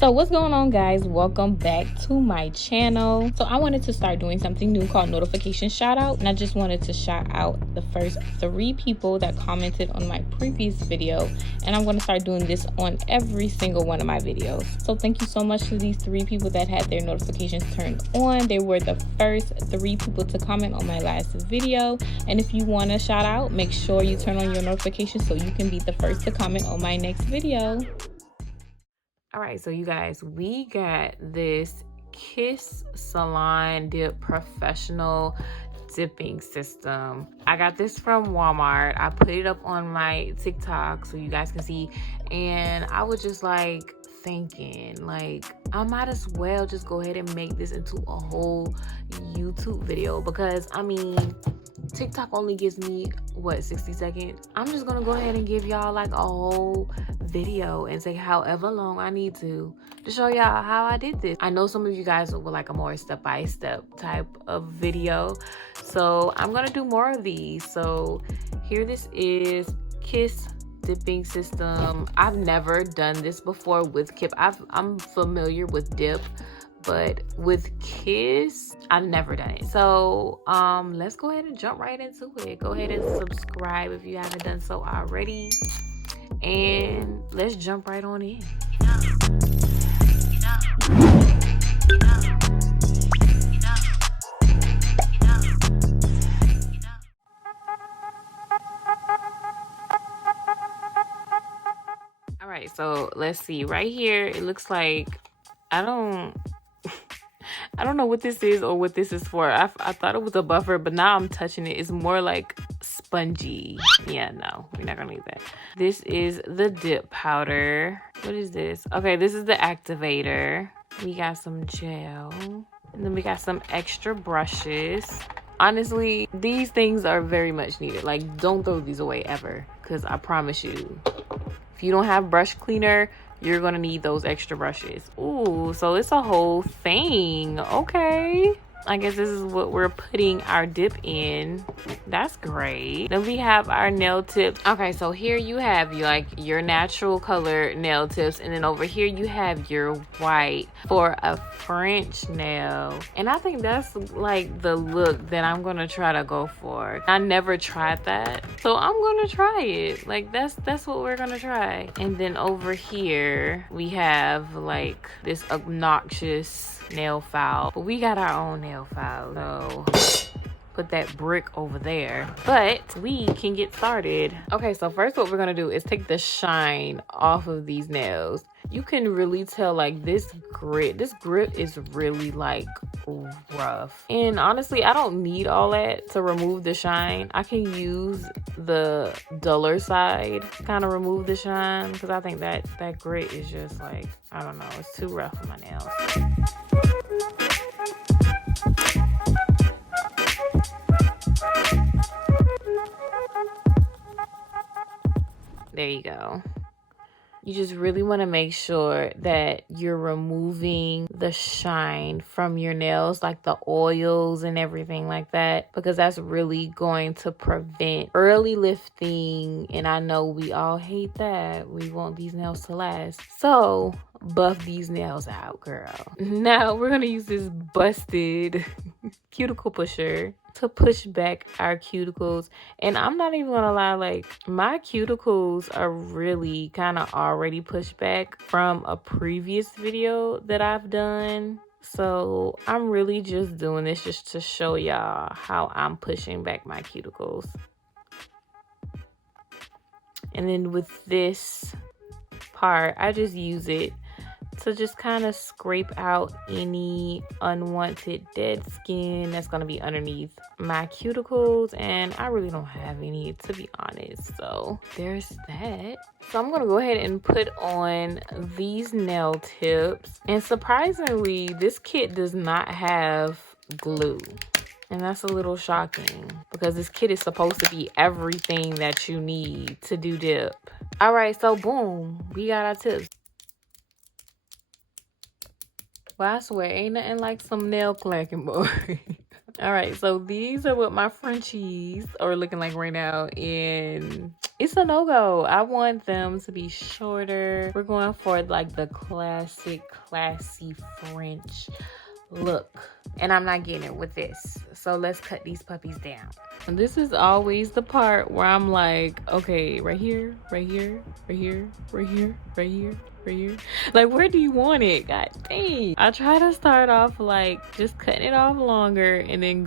So what's going on, guys? Welcome back to my channel. So I wanted to start doing something new called notification shout out, and I just wanted to shout out the first 3 people that commented on my previous video, and I'm going to start doing this on every single one of my videos. So thank you so much to these 3 people that had their notifications turned on. They were the first 3 people to comment on my last video, and if you want to shout out, make sure you turn on your notifications so you can be the first to comment on my next video. All right, so you guys, we got this Kiss Salon Dip Professional Dipping System. I got this from Walmart. I put it up on my TikTok so you guys can see, and I was just like thinking, like, I might as well just go ahead and make this into a whole YouTube video, because I mean, TikTok only gives me what, 60 seconds. I'm just gonna go ahead and give y'all like a whole video and take however long I need to show y'all how I did this. I know some of you guys would like a more step-by-step type of video, so I'm gonna do more of these. So here, this is Kiss dipping system. I've never done this before with Kip. I'm familiar with dip, but with Kiss, I've never done it. So let's go ahead and jump right into it. Go ahead and subscribe if you haven't done so already, and let's jump right on in. All right, so let's see. Right here, it looks like I don't know what this is or what this is for. I thought it was a buffer, but now I'm touching it. It's more like spongy. Yeah, no, we're not gonna leave that. This is the dip powder. What is this? Okay, this is the activator. We got some gel, and then we got some extra brushes. Honestly, these things are very much needed. Like, don't throw these away ever, because I promise you, if you don't have brush cleaner, you're gonna need those extra brushes. Ooh, so it's a whole thing. Okay, I guess this is what we're putting our dip in. That's great. Then we have our nail tips. Okay, so here you have your natural color nail tips, and then over here you have your white for a French nail. And I think that's like the look that I'm gonna try to go for. I never tried that, so I'm gonna try it. Like, that's what we're gonna try. And then over here we have like this obnoxious nail file, but we got our own nail file, so put that brick over there. But we can get started. Okay, so first what we're gonna do is take the shine off of these nails. You can really tell, like, this grip is really like rough, and honestly I don't need all that to remove the shine. I can use the duller side to kind of remove the shine, because I think that grit is just like, I don't know, it's too rough for my nails. There you go. You just really want to make sure that you're removing the shine from your nails, like the oils and everything like that, because that's really going to prevent early lifting. And I know we all hate that. We want these nails to last. So buff these nails out, girl. Now we're going to use this busted cuticle pusher to push back our cuticles. And I'm not even gonna lie, like, my cuticles are really kind of already pushed back from a previous video that I've done. So I'm really just doing this just to show y'all how I'm pushing back my cuticles. And then with this part, I just use it to just kind of scrape out any unwanted dead skin that's going to be underneath my cuticles, and I really don't have any, to be honest. So there's that. So I'm going to go ahead and put on these nail tips, and surprisingly this kit does not have glue, and that's a little shocking, because this kit is supposed to be everything that you need to do dip. All right, so boom, we got our tips. Well, I swear, ain't nothing like some nail clacking, boy. All right, so these are what my Frenchies are looking like right now, and it's a no-go. I want them to be shorter. We're going for like the classic, classy French look. And I'm not getting it with this. So let's cut these puppies down. And this is always the part where I'm like, okay, right here, right here, right here, right here, right here, right here. Like, where do you want it? God dang. I try to start off like just cutting it off longer and then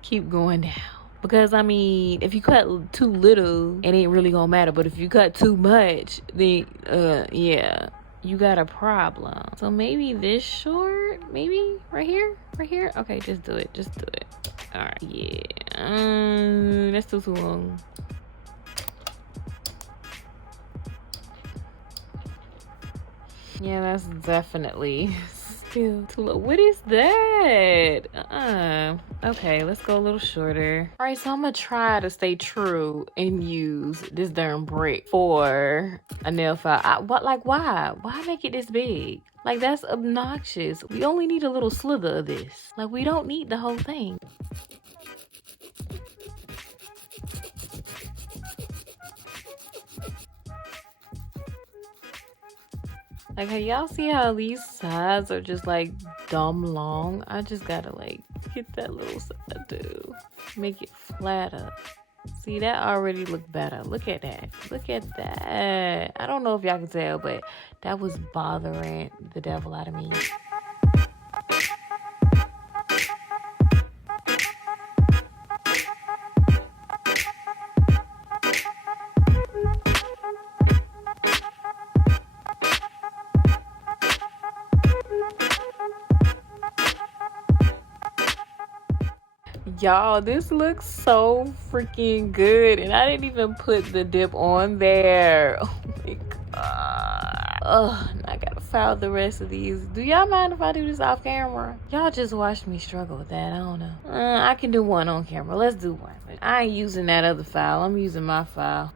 keep going down. Because I mean, if you cut too little, it ain't really gonna matter. But if you cut too much, then yeah, you got a problem. So maybe this short, maybe right here, right here. Okay, just do it, just do it. All right, yeah, that's too long. Yeah, that's definitely still too low. What is that? Okay, let's go a little shorter. All right, so I'm gonna try to stay true and use this darn brick for a nail file. Why? Why make it this big? Like, that's obnoxious. We only need a little slither of this. Like, we don't need the whole thing. Like, y'all see how these sides are just like dumb long? I just gotta like get that little side too. Make it flatter. See, that already look better. Look at that. Look at that. I don't know if y'all can tell, but that was bothering the devil out of me. Y'all, this looks so freaking good. And I didn't even put the dip on there. Oh my god. Ugh, I gotta file the rest of these. Do y'all mind if I do this off camera? Y'all just watched me struggle with that. I don't know. I can do one on camera. Let's do one. But I ain't using that other file. I'm using my file.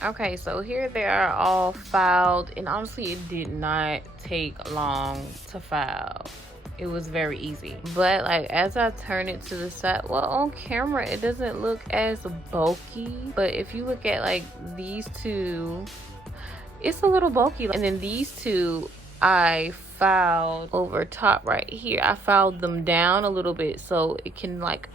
Okay, so here they are all filed, and honestly it did not take long to file. It was very easy. But like as I turn it to the side, well, on camera it doesn't look as bulky, but if you look at like these two, it's a little bulky. And then these two I filed over top right here. I filed them down a little bit so it can like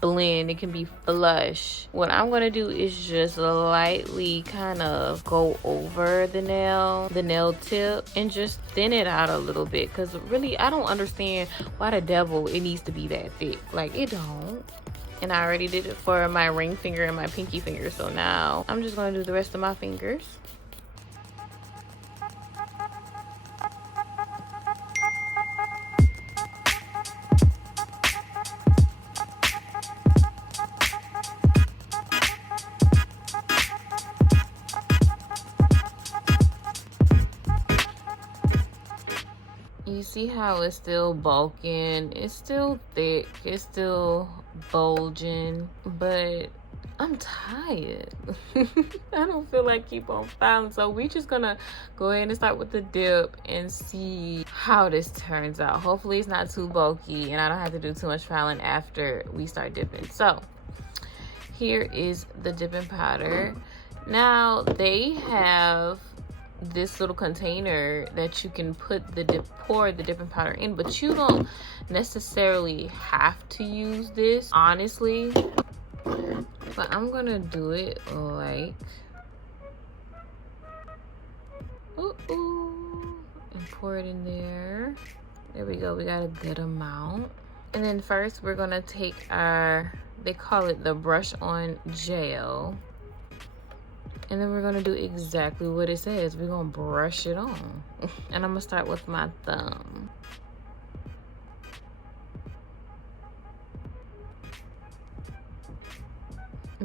blend, it can be flush. What I'm gonna do is just lightly kind of go over the nail tip and just thin it out a little bit, because really I don't understand why the devil it needs to be that thick. Like, it don't. And I already did it for my ring finger and my pinky finger, so now I'm just gonna do the rest of my fingers. You see how it's still bulking, it's still thick, it's still bulging, but I'm tired. I don't feel like keep on filing, so we just gonna go ahead and start with the dip and see how this turns out. Hopefully it's not too bulky and I don't have to do too much filing after we start dipping. So here is the dipping powder. Now they have this little container that you can pour the dipping powder in, but you don't necessarily have to use this, honestly. But I'm gonna do it like and pour it in there. There we go, we got a good amount. And then first we're gonna take our, they call it the brush on gel, and then we're gonna do exactly what it says. We're gonna brush it on. And I'm gonna start with my thumb.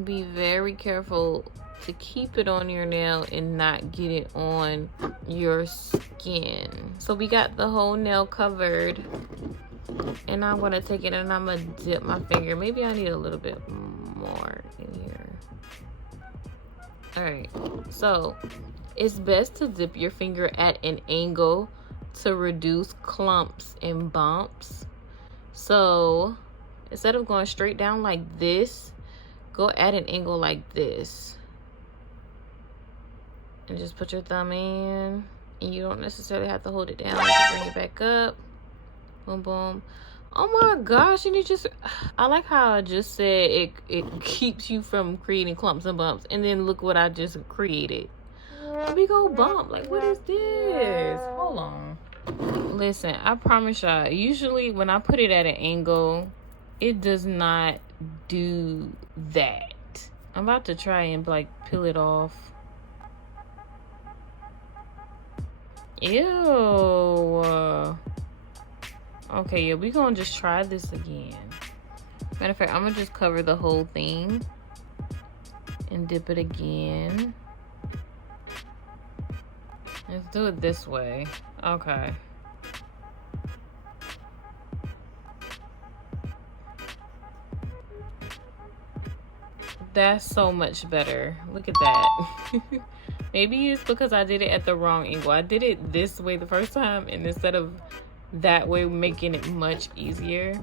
Be very careful to keep it on your nail and not get it on your skin. So we got the whole nail covered, and I'm gonna take it and I'm gonna dip my finger. Maybe I need a little bit more in here. All right, so it's best to dip your finger at an angle to reduce clumps and bumps. So instead of going straight down like this, go at an angle like this. And just put your thumb in. And you don't necessarily have to hold it down. You can bring it back up. Boom, boom. Oh my gosh, and it just, I like how I just said it keeps you from creating clumps and bumps. And then look what I just created. A big old bump. Like, what is this? Hold on. Listen, I promise y'all, usually when I put it at an angle, it does not do that. I'm about to try and like peel it off. Ew. Okay, yeah, we gonna just try this again. Matter of fact, I'm gonna just cover the whole thing and dip it again. Let's do it this way. Okay. That's so much better. Look at that. Maybe it's because I did it at the wrong angle. I did it this way the first time, and instead of that way, making it much easier.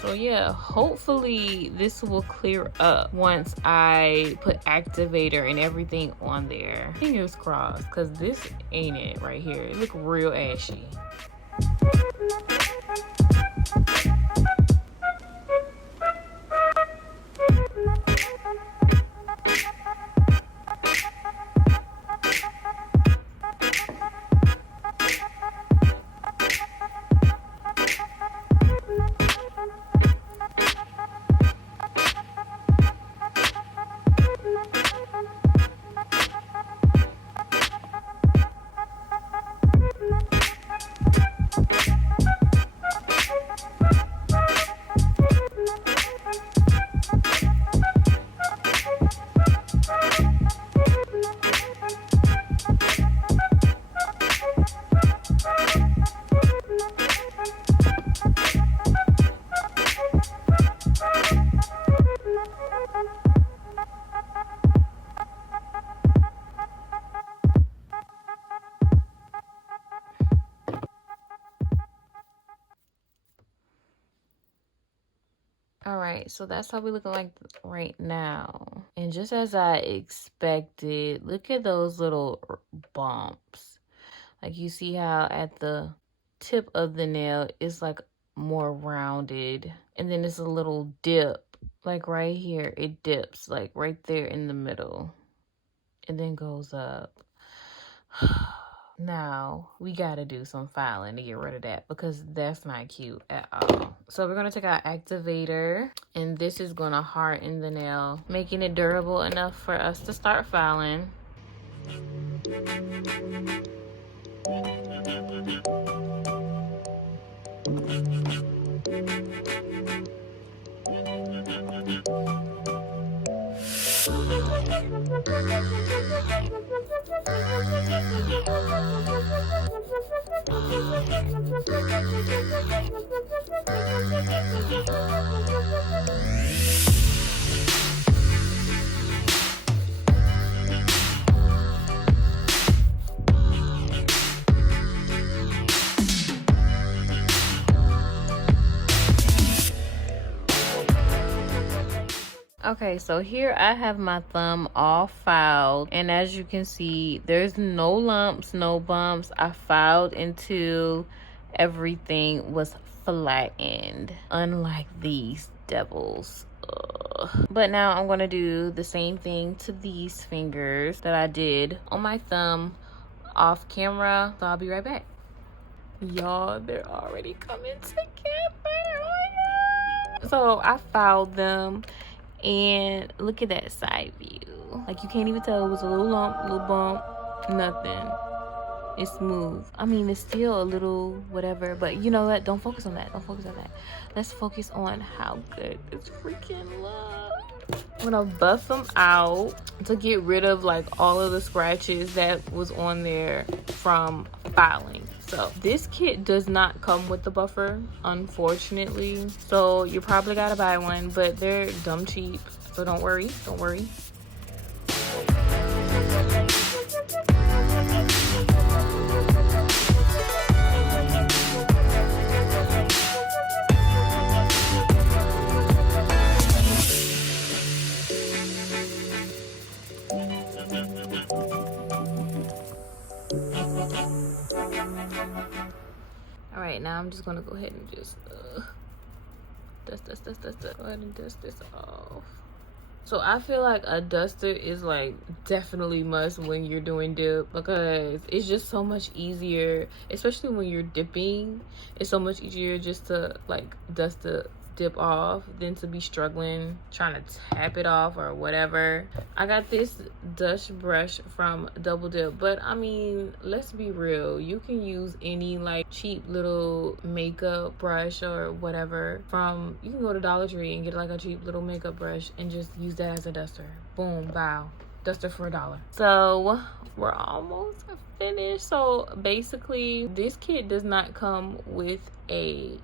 So yeah, hopefully this will clear up once I put activator and everything on there. Fingers crossed, because this ain't it right here. It look real ashy. All right, so that's how we look like right now. And just as I expected, look at those little bumps. Like, you see how at the tip of the nail is like more rounded, and then it's a little dip, like right here. It dips like right there in the middle and then goes up. Now we gotta do some filing to get rid of that, because that's not cute at all. So we're gonna take our activator, and this is gonna harden the nail, making it durable enough for us to start filing. Okay, so here I have my thumb all filed, and as you can see, there's no lumps, no bumps. I filed until everything was flattened, unlike these devils. Ugh. But now I'm gonna do the same thing to these fingers that I did on my thumb off camera, so I'll be right back. Y'all, they're already coming together. Oh my God. So I filed them, and look at that side view. Like, you can't even tell it was a little lump, little bump, nothing. It's smooth. I mean, it's still a little whatever, but you know what? Don't focus on that. Don't focus on that. Let's focus on how good this freaking looks. I'm gonna buff them out to get rid of like all of the scratches that was on there from filing. So this kit does not come with the buffer, unfortunately. So you probably gotta buy one, but they're dumb cheap. So don't worry, don't worry. All right, now I'm just gonna go ahead and just dust. Go ahead and dust this off. So I feel like a duster is like definitely must when you're doing dip, because it's just so much easier, especially when you're dipping. It's so much easier just to like dust the dip off than to be struggling trying to tap it off or whatever. I got this dust brush from Double Dip, but I mean, let's be real, you can use any like cheap little makeup brush or whatever from, you can go to Dollar Tree and get like a cheap little makeup brush and just use that as a duster. Boom, bow, duster for $1. So we're almost finished. So basically this kit does not come with a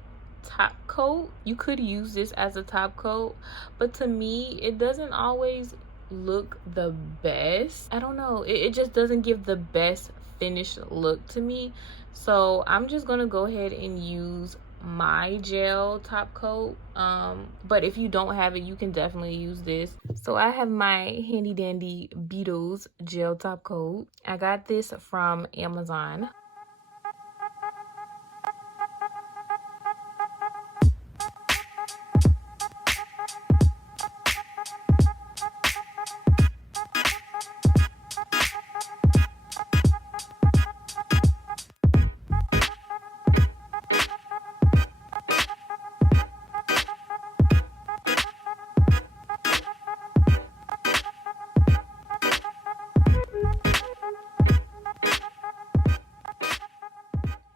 top coat. You could use this as a top coat, but to me it doesn't always look the best. I don't know, it just doesn't give the best finished look to me. So I'm just gonna go ahead and use my gel top coat, but if you don't have it, you can definitely use this. So I have my handy dandy Beetles gel top coat. I got this from Amazon.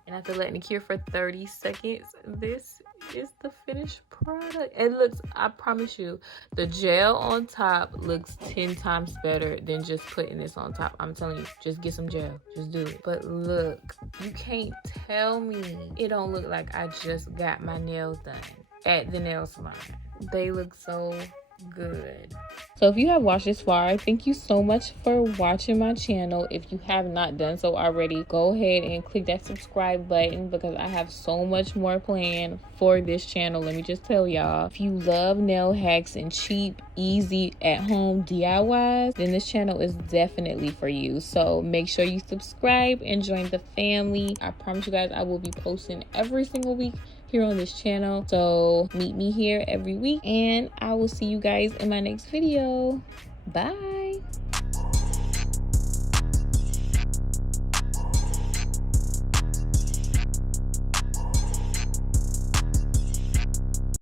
And after letting it cure for 30 seconds, this is the finished product. It looks, I promise you, the gel on top looks 10 times better than just putting this on top. I'm telling you, just get some gel, just do it. But look, you can't tell me it don't look like I just got my nails done at the nail salon. They look so good. So if you have watched this far, thank you so much for watching my channel. If you have not done so already, go ahead and click that subscribe button, because I have so much more planned for this channel. Let me just tell y'all, if you love nail hacks and cheap, easy, at home DIYs, then this channel is definitely for you. So make sure you subscribe and join the family. I promise you guys, I will be posting every single week here on this channel. So meet me here every week, and I will see you guys in my next video. Bye.